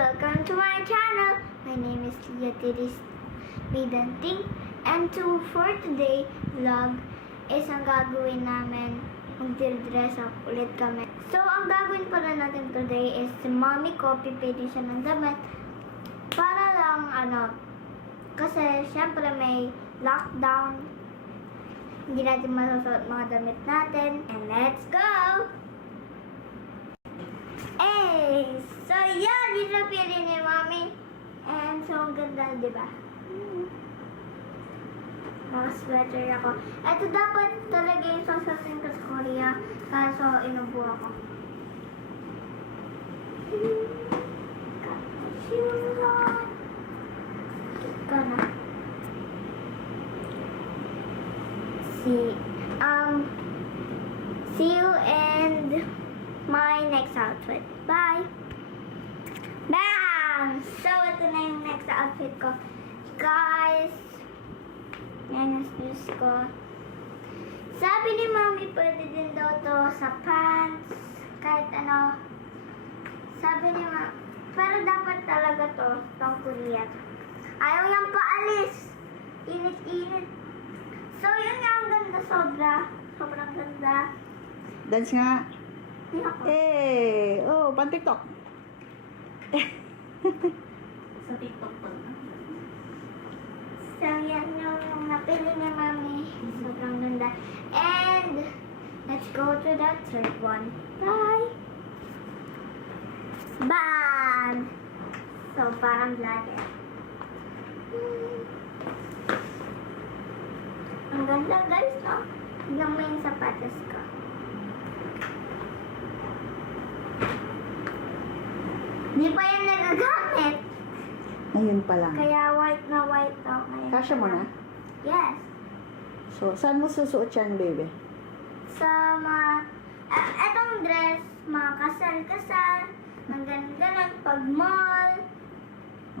welcome to my channel. My name is Leah Tiris Bidanting, and for today vlog is ang gagawin namin, mag-dress up ulit kami. So, ang gagawin pala natin today is si mommy ko, pipili siya ng damit para lang kasi syempre may lockdown, hindi natin masusuot mga damit natin. And let's go! So, yan, yun na pili ni Mami. And so, ang ganda, di ba? Naka-sweater ako. Ito dapat talaga yung susuotin ko sa Korea. Kaso, inubo ako. Ika na. See you and my next outfit. Bye! Bang! So, ito na yung next outfit ko. Guys, yan yung shoes ko. Sabi ni Mami, pwede din daw to sa pants, kahit ano. Sabi ni Mami, pero dapat talaga to, pang Korea. Ayaw niyang paalis. Init-init. So, yun nga, ang ganda sobra. Sobrang ganda. Dance nga. Oh, pan TikTok. Sa TikTok pa na. So, yan yung napili ni Mami. Sobrang ganda. And, let's go to the third one. Bye! Bam! So, parang vlogger. Ang ganda, guys, no? Tignan mo yung sapatos ko. Hindi pa yan nagagamit. Ngayon pa lang. Kaya white na white to. Ngayon Kasya mo pa na? lang. Yes. So, saan mo susuot yan, baby? Sa mga, etong dress, mga kasal-kasal, ng ganun-ganun, pag mall.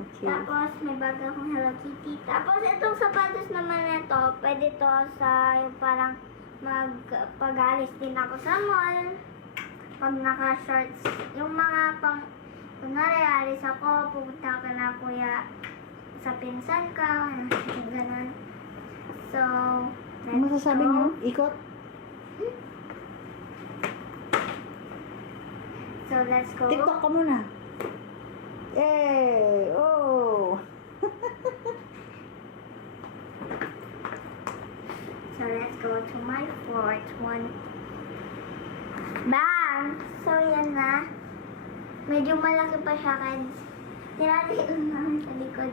Okay. Tapos, may bag akong Hello Kitty. Tapos, itong sapatos naman ito, pwede to sa yung parang pag-alis din ako sa mall. Pag naka-shorts, yung mga pang, kunwari, alis ako, pupunta ka na kuya sa pinsan ka, ganun. So, Ano masasabi niyo? Ikot? So, let's go. TikTok ka muna. Oh! So, let's go to my fourth one. Bang! So, yan na. Medyo malaki pa siya kaya tinatiyon namin sa likod.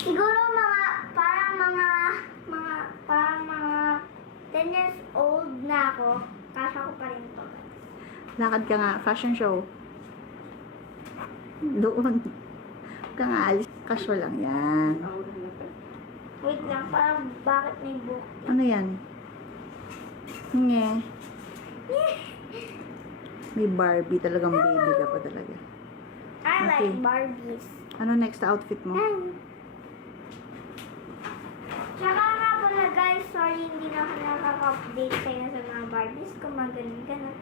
Siguro parang mga 10 years old na ako. Kasha ko pa rin to. Lakad ka nga. Fashion show. Doon. Huwag ka nga alis. Casual lang yan. Wait lang, parang bakit may book? Ano yan? Nge. May Barbie. Talagang baby ka pa talaga. I like Okay. Barbies. Ano next outfit mo? Tsaka nga pala guys, sorry hindi na ako nakaka-update sa inyo sa mga Barbies ko, mga ganun.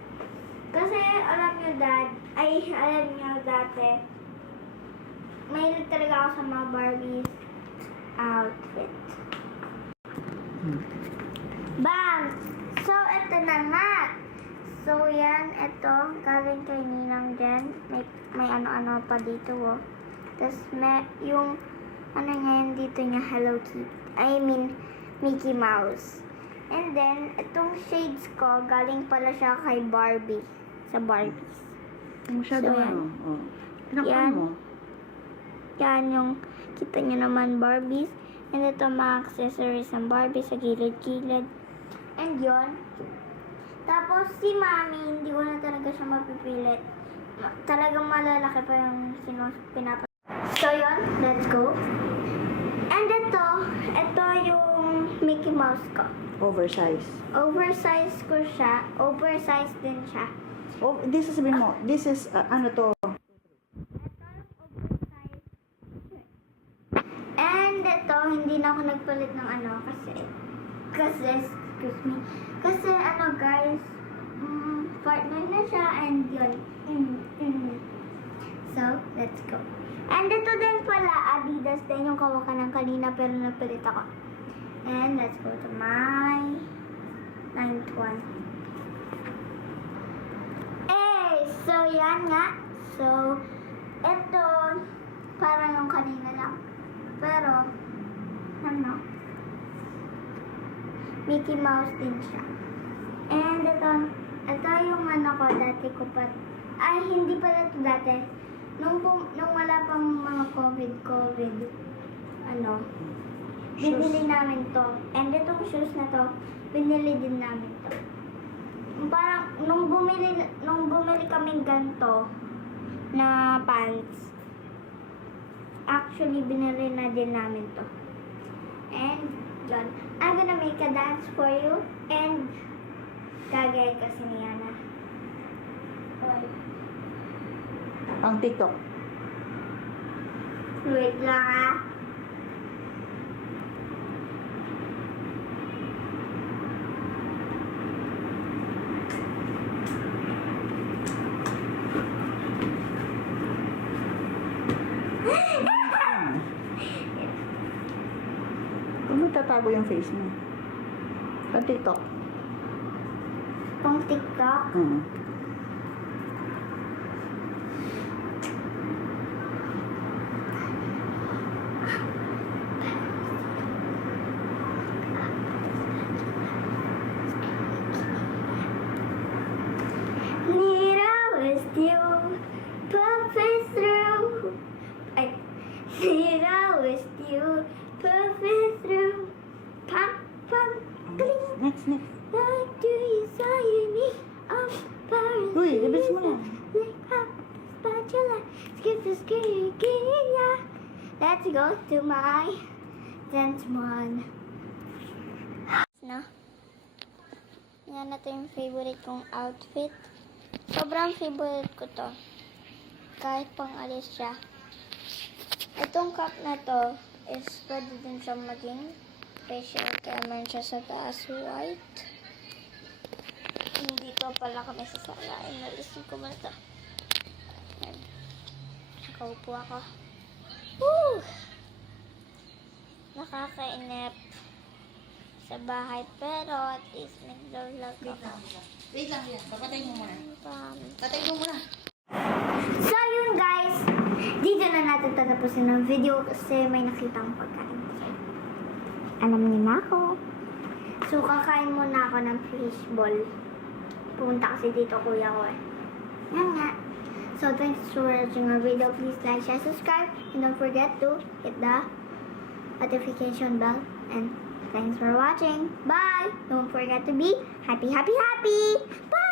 Kasi alam nyo dati, mahilig talaga ako sa mga Barbies outfit. Bam! So, ito na nga. So, yan, ito, galing kay Ninang Jen. May ano-ano pa dito, oh. Tapos, yung, dito niya, Hello Kitty. I mean, Mickey Mouse. And then, itong shades ko, galing pala siya kay Barbie. Sa Barbies. Masyado So, yan. ano? Oh. Pinakpan Yan. mo. Yan yung, kita niyo naman, Barbies. And ito, mga accessories ng Barbie sa gilid-gilid. And yon. Tapos, si Mami, hindi ko na talaga siya mapipilit. Talagang malalaki pa yung pinapa. So, yun. Let's go. And ito yung Mickey Mouse ko. Oversize. Oversize ko siya. Oversize din siya. Oh, this is sabihin mo. This is, ano to? Ito yung oversize shirt. And ito, hindi na ako nagpalit ng excuse me. Kasi guys, partner na siya and yun. So, let's go. Adidas din yung kawakan ng kanina pero napalit ako. And let's go to my 9th one. So yan nga. So, ito, parang yung kanina lang. Pero, ano, Mickey Mouse din siya. And ito yung ano ko, dati ko pa, ay hindi pala ito dati. Nung wala pang mga COVID, ano, binili namin to. And itong shoes na to, binili din namin to. Parang, nung bumili kaming ganito na pants, actually, binili na din namin to. And, yun. I'm gonna make a dance for you. And, kagaya kasi ni Yana. Okay. Pang TikTok. Wait lang ah. Huwag mo tatago yung face mo. Pang TikTok. Pang TikTok. Need always you perfect through. Need always you perfect through. Pam pam cling. Next. Like do you saw you need of Paris. Uy, labas mo na. Like up spatula. Skip the yeah. Let's go to my 10th one. No? Yan na to yung favorite kong outfit. Sobrang favorite ko to. Kahit pang alis siya. Itong cup na to is pwede din siya maging facial. Kaya meron siya sa taas white. Hindi ko pala kami sasalain. Nalisin ko muna to. Yan. Nakaupo ako. Woo! Nakakainip sa bahay. Pero at least nag-vlog ako. Wait lang yan. Papatay mo muna. Promise. Patay mo muna. So yun guys, dito na natin tatapusin ang video kasi may nakita akong pagkain. Alam niyo na ako. So kakain muna ako ng fishball. Pumunta kasi dito kuya ko eh. Yan nga. So thanks for watching our video. Please like, share, subscribe. And don't forget to hit the notification bell. And thanks for watching. Bye! Don't forget to be happy, happy, happy! Bye!